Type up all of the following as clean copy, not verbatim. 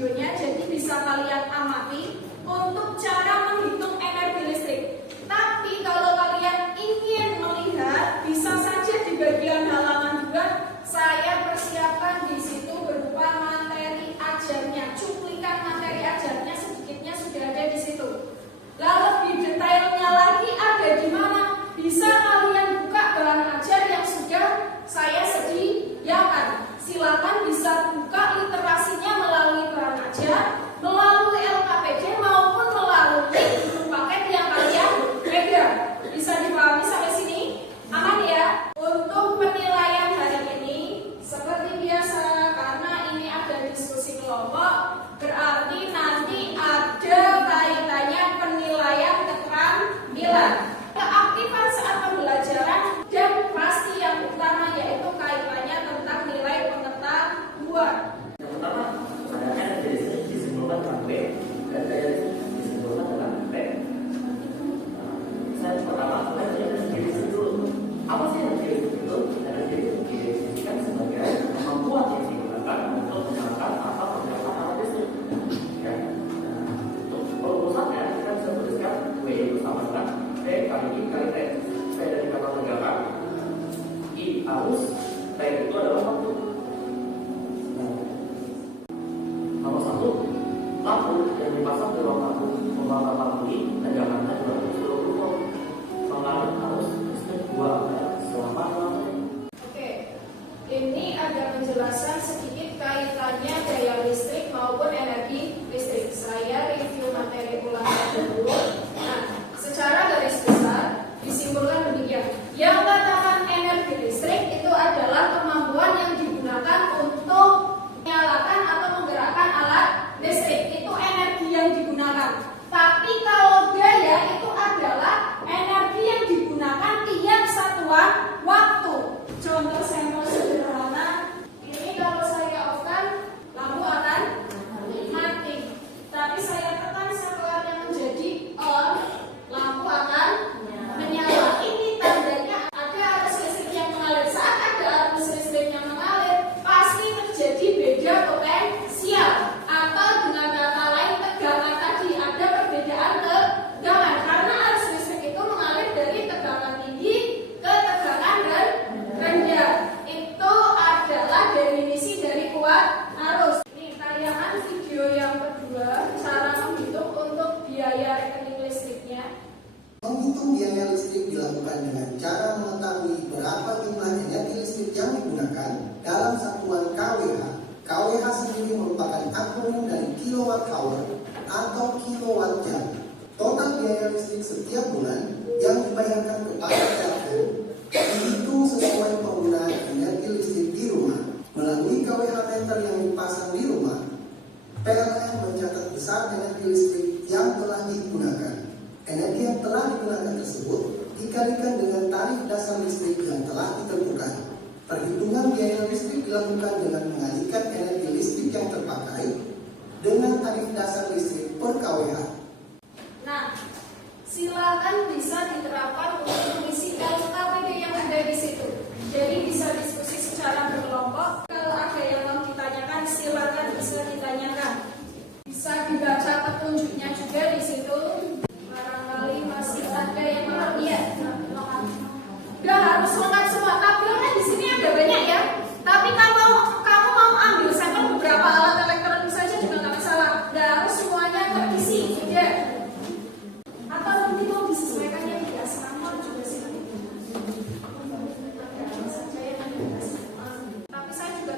videonya, jadi bisa kalian amati untuk cara menghitung energi listrik. Tapi kalau kalian ingin melihat, bisa saja di bagian halaman 2 saya persiapkan di situ berupa materi ajarnya, cuplikan materi ajarnya sedikitnya sudah ada di situ. Lalu lebih detailnya lagi ada di mana? Bisa kalian buka bahan ajar yang sudah saya sediakan. Silakan bisa buka literasinya melalui bahan ajar, melalui LKPD maupun melalui guru paket yang kalian pegang. Bisa dipahami sampai sini? Aman ya? Untuk penilaian hari ini seperti biasa, karena ini ada diskusi kelompok, berarti nanti ada kaitannya penilaian keterampilan, keaktifan saat pembelajaran, dan pasti yang utama yaitu kaitannya tentang nilai pengetahuan. Yang pertama, ada energi listrik disimpulkan dengan P dan daya listrik disimpulkan dengan P. Saya pertama, energi listrik dulu. Apa sih energi listrik itu? Energi listrik didefinisikan sebagai kemampuan yang digunakan untuk menyalakan atau menyalakan alat listrik. Ya. Untuk perumusannya kita bisa tuliskan W bersama dengan P kali I kali T. P dari kata tegangan, I arus, T itu adalah waktu. Nomor 1, lampu yang dipasang di ruang tamu membakar lampu ini tegangannya 220 volt, mengalir arus listrik 2 ampere selama 6 menit. Oke, ini ada penjelasan sedikit kaitannya daya listrik maupun energi listrik. Saya review materi ulangan dulu. Nah, secara garis besar disimpulkan demikian. Yang pertama, energi listrik itu adalah kemampuan yang digunakan untuk menyalakan atau menggerakkan alat listrik. Itu energi yang digunakan. Tapi kalau daya itu adalah energi yang digunakan tiap satuan waktu. Contoh sampel sederhana, ini kalau saya off-kan, lampu akan mati. Tapi saya tekan saklarnya menjadi on, lampu akan menyala. Ini tandanya ada arus listrik yang mengalir. Saat ada arus listrik yang mengalir, pasti terjadi beda potensial. Atau dengan kata lain, tegangan tadi ada perbedaan tegangan. Karena arus listrik itu mengalir dari tegangan tinggi ke tegangan rendah. Itu adalah definisi dari kuat arus. Ini tayangan video yang kedua, cara menghitung untuk biaya rekening listriknya. Menghitung biaya listrik dilakukan dengan cara mengetahui berapa jumlah energi listrik yang digunakan dalam satuan kWh. kWh sendiri merupakan akronim dari kilowatt hour atau kilowatt jam. Total biaya listrik setiap bulan yang dibayarkan kepada pln dihitung sesuai penggunaan energi listrik di rumah. Melalui kWh meter yang dipasang di rumah, PLN mencatat besar energi listrik yang telah digunakan. Energi yang telah digunakan tersebut dikalikan dengan tarif dasar listrik yang telah ditentukan. Perhitungan biaya listrik dilakukan dengan mengalihkan energi listrik yang terpakai dengan tarif dasar listrik per kWh. Nah, silakan bisa diterapkan untuk mengisi LKPD yang ada di situ. Jadi bisa diskusi secara berkelompok. Kalau ada yang mau ditanyakan, silakan bisa ditanyakan. Bisa dibaca petunjuknya juga di situ. Barangkali masih ada yang mau lihat. Udah harus lengkap semua. Tabelnya di sini ada banyak ya. Tapi kalau kamu mau ambil sampel beberapa alat elektronik saja juga nggak masalah. Udah harus semuanya terisi, ya. Atau nanti mau disesuaikannya di asrama juga sih. Tapi saya juga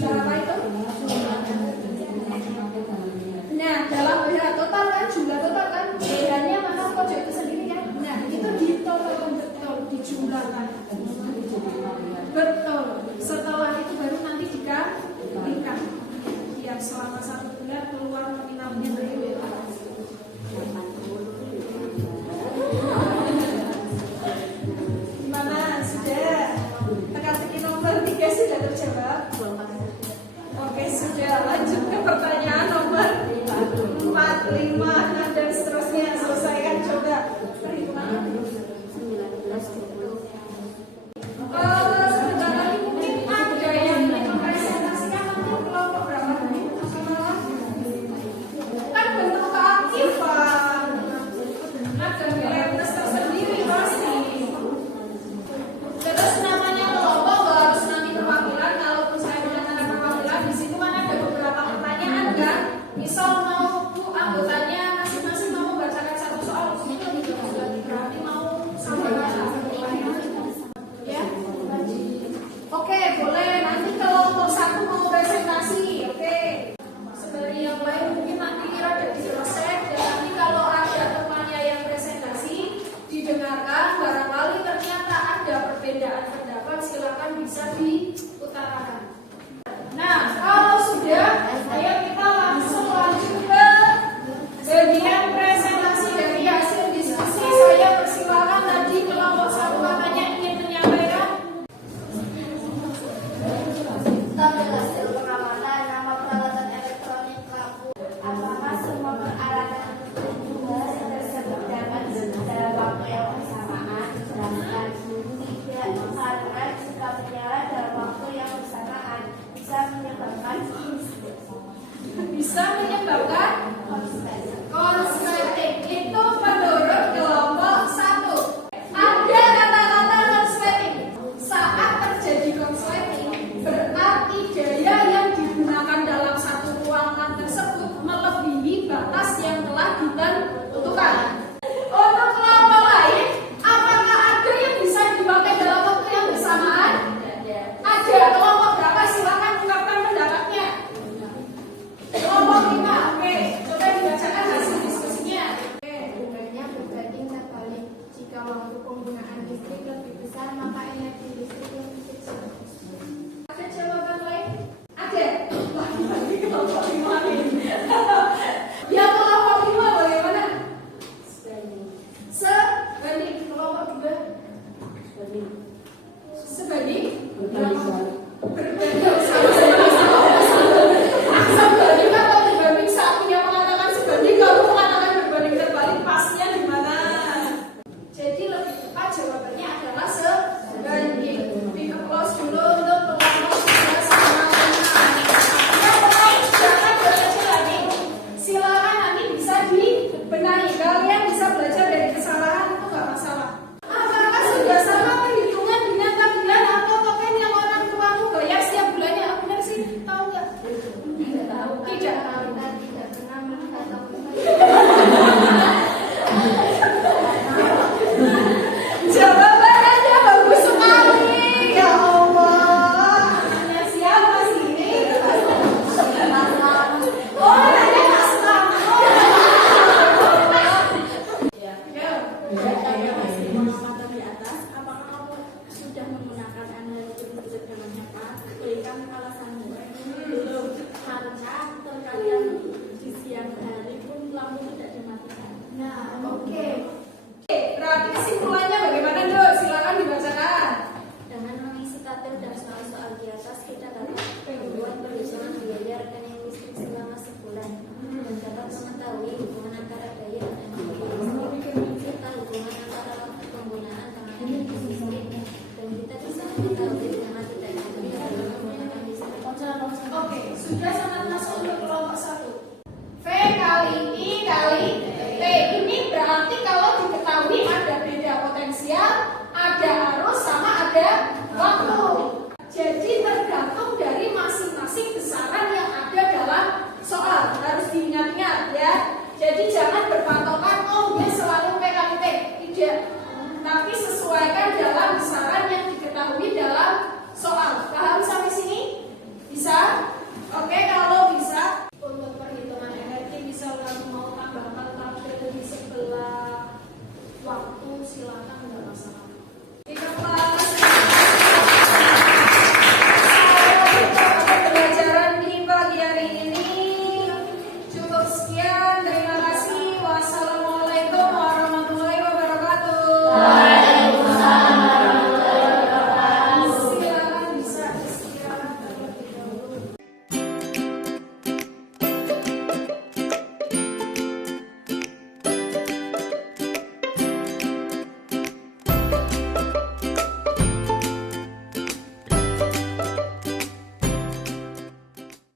jumlah apa itu? Nah, dalam BH total kan, jumlah total kan, BH-nya mana pojok itu sendiri kan? Nah, itu ditotalkan betul, dijumlahkan. Betul. Setelah itu baru nanti dikalikan. Biar selama 1 bulan keluar nominalnya dari BH. Gimana? Sudah? Teka-teki nomor 3 sudah terjawab? Oke, sudah. Lanjut ke pertanyaan nomor 4, 5, 6, dan seterusnya. Selesaikan coba perhitungannya. Sebentar lagi mungkin ada yang mempresentasikan nanti kelompok berapa nih? Kan bentuk keaktifan. Ada nilai plus tersendiri pasti. Terus namanya kelompok nggak harus nanti perwakilan. Kalaupun saya mengatakan perwakilan, di situ kan ada beberapa pertanyaan kan. Misal mau anggotanya masing-masing mau membacakan satu soal, itu lebih berarti mau sampai ya. Oke, boleh. Nanti kelompok 1 mau presentasi, oke. Sebenarnya yang lain mungkin nanti rada diselesaikan. Dan nanti kalau ada temannya yang presentasi, didengarkan. Barangkali ternyata ada perbedaan pendapat, silakan bisa diutarakan. Nah, kalau sudah, ayo kita langsung lanjut ke bagian presentasi dari hasil diskusi. Saya persilakan tadi kelompok 1 katanya ingin menyampaikan. Tabel hasil pengamatan nama peralatan elektronik lampu. Apakah semua peralatan tersebut dapat dalam waktu yang bersamaan? Jelaskan. Tidak, karena jika menyala dalam waktu yang bersamaan bisa menyebabkan korsleting. Itu menurut kelompok 1. Ada kata-kata korsleting. Saat terjadi korsleting, berarti daya yang digunakan dalam satu ruangan tersebut melebihi batas yang telah ditentukan. Untuk kelompok lain, apakah ada yang bisa dipakai dalam waktu yang bersamaan? Ada. Kelompok berapa? Silakan ungkapkan pendapatnya. Kelompok 5. Oke, coba dibacakan hasil diskusinya. Oke. Sebenarnya berbanding terbalik. Jika waktu penggunaan listrik lebih besar, maka energi listrik lebih kecil. Ada jawaban lain? Ada. Wah, dibagi kelompok 5 nih. Ya, kelompok 5 bagaimana? Sebanding. Kelompok 2 sebanding. Berbanding sebanding atau berbanding? Satu yang mengatakan sebanding, kalau mengatakan berbanding terbalik, pasnya di mana? Jadi lebih tepat jawabannya adalah sebanding. Big applause dulu untuk kelompok 3 sama 5. Yang lain jangan belajar lagi. Silakan nanti bisa dibenahi. Kalian bisa belajar dari kesalahan, itu nggak masalah. Apakah sudah sama perhitungan dengan tagihan atau token yang orang tuamu bayar setiap bulannya? Benar sih? Tahu nggak? Tidak tahu. Tidak tahu. Kita tidak pernah melihat token. Jawabannya bagus sekali. Ya Allah. Anaknya siapa sih ini? Oh, anaknya Mas Selamat. Ya. Berdasarkan hasil pengamatan di atas, apakah kamu sudah menggunakan energi listrik dengan hemat? Berikan alasannya. Belum, karena terkadang di siang hari pun lampu tidak dimatikan. Nah, oke. Berarti kesimpulannya bagaimana, Dok? Silakan dibacakan. Dengan mengisi tabel dan soal-soal di atas, kita dapat membuat perhitungan biaya rekening listrik selama sebulan dan dapat mengetahui hubungan antara daya dan energi listrik serta hubungan antara waktu penggunaan dengan energi listrik, dan kita bisa mengetahui dengan tidak jauh dalam menggunakan listrik. Oke, sudah sangat masuk